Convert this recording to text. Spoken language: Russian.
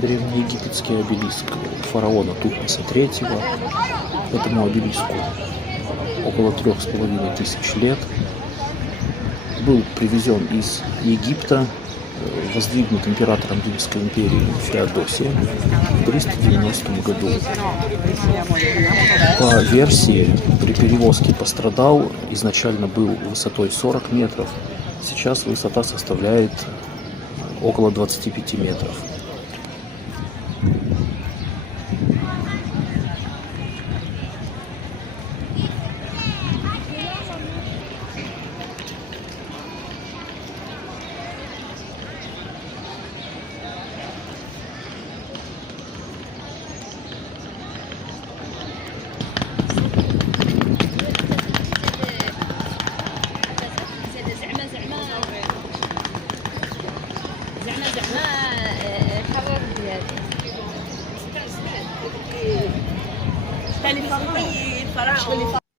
древнеегипетский обелиск фараона Тутмоса III. Этому обелиску около 3500 лет. Был привезен из Египта, воздвигнут императором Римской империи Феодосием в 390 году. По версии, при перевозке пострадал, изначально был высотой 40 метров, сейчас высота составляет около 25 метров. زعما